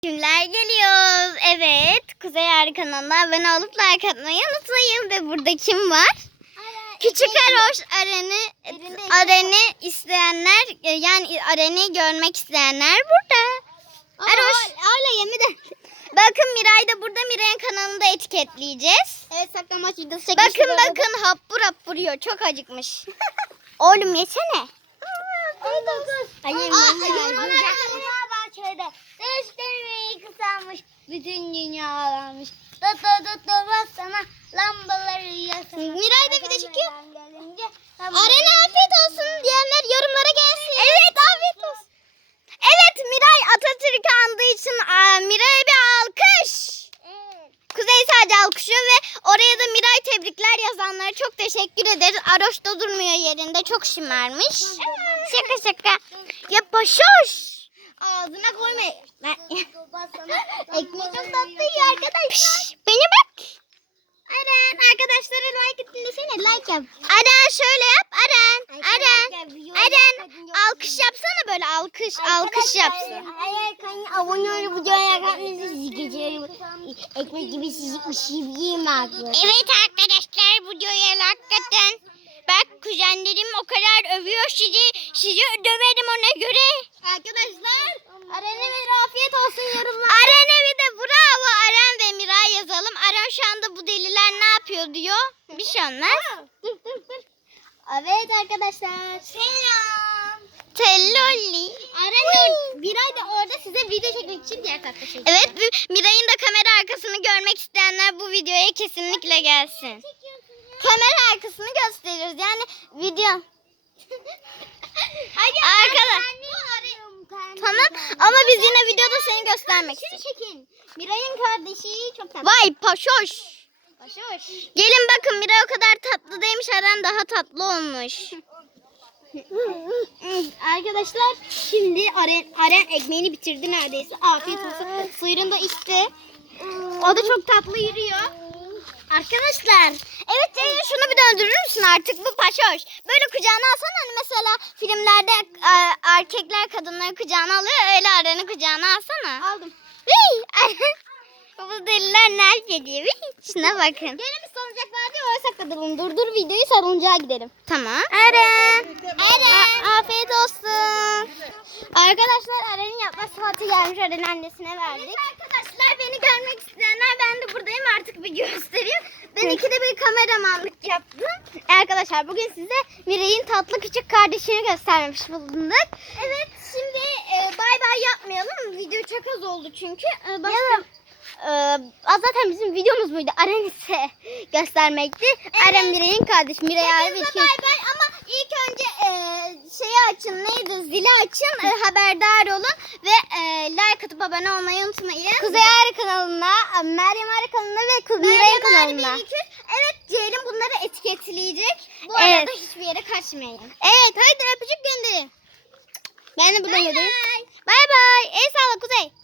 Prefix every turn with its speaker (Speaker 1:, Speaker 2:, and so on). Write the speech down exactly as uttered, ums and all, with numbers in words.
Speaker 1: Kimler geliyor? Evet. Kuzey Ağrı kanalına abone olup like atmayı unutmayın. Ve burada kim var? Küçük Aroş Aren'i Aren'i isteyenler, yani Aren'i görmek isteyenler burada. Aroş.
Speaker 2: Öyle yemin de.
Speaker 1: Bakın Miray da burada. Miray'ın kanalını da etiketleyeceğiz.
Speaker 2: Evet, saklambaç videosu çekmiş.
Speaker 1: Bakın bakın hapur hapur yiyor. Çok acıkmış. Oğlum yesene.
Speaker 2: Hayır, bahçede dişlerimi kısalmış, bütün dünya ağlamış. Dodo dodo sana lambaları yasın.
Speaker 1: Miray da bir de çekiyor. Aren'e afiyet olsun diyenler yorumlara gelsin. Evet, afiyet olsun. Evet, Miray Atatürk andığı için Miray'a bir alkış.
Speaker 2: Evet.
Speaker 1: Kuzey sadece alkışlıyor ve oraya da Miray tebrikler yazanlara çok teşekkür ederiz. Aroş da durmuyor yerinde, çok şımarmış. Şaka şaka. Ya paşoş.
Speaker 2: Ağzına koyma. Ekmeği çok tatlı yiyor arkadaşlar.
Speaker 1: Beni bak.
Speaker 2: Aren, arkadaşlara like ettin desene, like yap.
Speaker 1: Aren şöyle yap. Aren. Aren. Aren. Alkış yapsana böyle, alkış. Alkış yapsın.
Speaker 2: Eğer kanka abone olup videoya kalkmanızı sizi geçiyorum. Ekmek gibi sizi ışıyayım abi.
Speaker 1: Evet arkadaşlar, bu videoya hakikaten. Bak kuzenlerim o kadar övüyor sizi. Sizi döverim ona göre.
Speaker 2: Arkadaşlar, Aren'e bir afiyet olsun yorumlar.
Speaker 1: Aren'e bir de bravo Aren ve Miray yazalım. Aren şu anda bu deliler ne yapıyor diyor. Bir şey olmaz.
Speaker 2: Dur dur dur. Evet arkadaşlar. Selam.
Speaker 1: Telloli.
Speaker 2: Aren bir ayda orada size video çekmek için diğer tarafta çekiyor.
Speaker 1: Evet, Miray'ın da kamera arkasını görmek isteyenler bu videoya kesinlikle gelsin. Kamera arkasını gösteriyoruz yani video. Arkadaşlar. Tamam ama biz yine videoda seni göstermek
Speaker 2: Şunu
Speaker 1: istiyoruz.
Speaker 2: çekin. Miray'ın kardeşi çok tatlı.
Speaker 1: Vay paşoş.
Speaker 2: Başoş.
Speaker 1: Gelin bakın, Miray o kadar tatlı değilmiş, Aren daha tatlı olmuş.
Speaker 2: Arkadaşlar şimdi Aren, Aren ekmeğini bitirdi neredeyse. Afiyet olsun. Suyunu da içti. O da çok tatlı yürüyor. Arkadaşlar.
Speaker 1: Evet Ceylin, şunu bir döndürür müsün artık, bu paşoş. Böyle kucağına alsana, hani mesela filmlerde e, erkekler kadınları kucağına alıyor, öyle Aren'i kucağına alsana.
Speaker 2: Aldım.
Speaker 1: Hii, Aren. Bu deliler ne geliyor? Şuna bakın.
Speaker 2: Gene bir salıncak vardı ya, oraya sakladım. Durdur videoyu, salıncağa gidelim.
Speaker 1: Tamam. Aren.
Speaker 2: Aren.
Speaker 1: A- afiyet olsun.
Speaker 2: Arkadaşlar Aren'in yapma sıfatı gelmiş. Aren'in annesine verdik.
Speaker 1: Evet arkadaşlar, beni görmek isteyenler, ben de buradayım, artık bir göstereyim. Ben ikide bir kameramanlık yaptım.
Speaker 2: Arkadaşlar bugün size Miray'ın tatlı küçük kardeşini göstermiş bulunduk.
Speaker 1: Evet, şimdi e, bay bay yapmayalım. Video çok az oldu çünkü. E, başka...
Speaker 2: Yalan. Ee, zaten bizim videomuz buydu. Aren ise göstermekti.
Speaker 1: Evet.
Speaker 2: Aren Miray'ın kardeşi. Miray abi
Speaker 1: Hepinize bay bay, ama ilk önce e, şeyi açın, neydi, zili açın, e, haberdar olun ve e, like atıp abone olmayı unutmayın.
Speaker 2: Kuzey Ağrı kanalına, Meryem Ağrı kanalına ve Kuz Miray
Speaker 1: Meryem
Speaker 2: kanalına.
Speaker 1: Ağrı Evet, Ceylin bunları etiketleyecek. Bu
Speaker 2: Evet.
Speaker 1: arada hiçbir yere kaçmayın.
Speaker 2: Evet, haydi öpücük gönderin. Ben de buradan
Speaker 1: Bay
Speaker 2: göndereyim.
Speaker 1: bay.
Speaker 2: Bay bay. El sağla Kuzey.